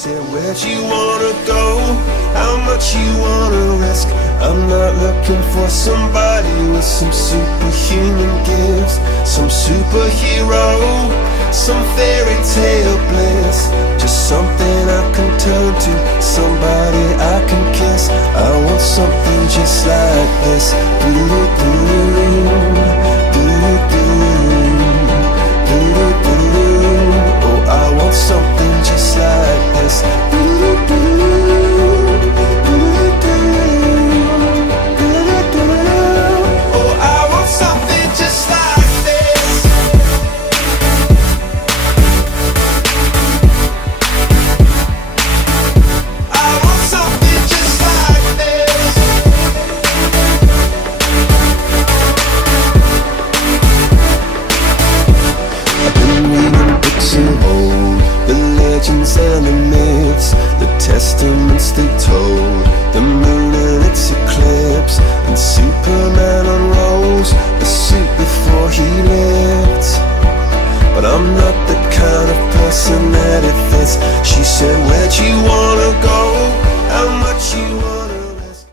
said, where'd you wanna go? How much you wanna risk? I'm not looking for somebody with some superhuman gifts, some superhero, some fairy tale bliss. Just something I can turn to, somebody I can kiss. I want something just like this. Oh, I want something just like this. Oh, I want something just like this. I want something just like this. I've been reading books of old, the legends and the myths, the testaments they told, the moon and its eclipse, and Superman unrolls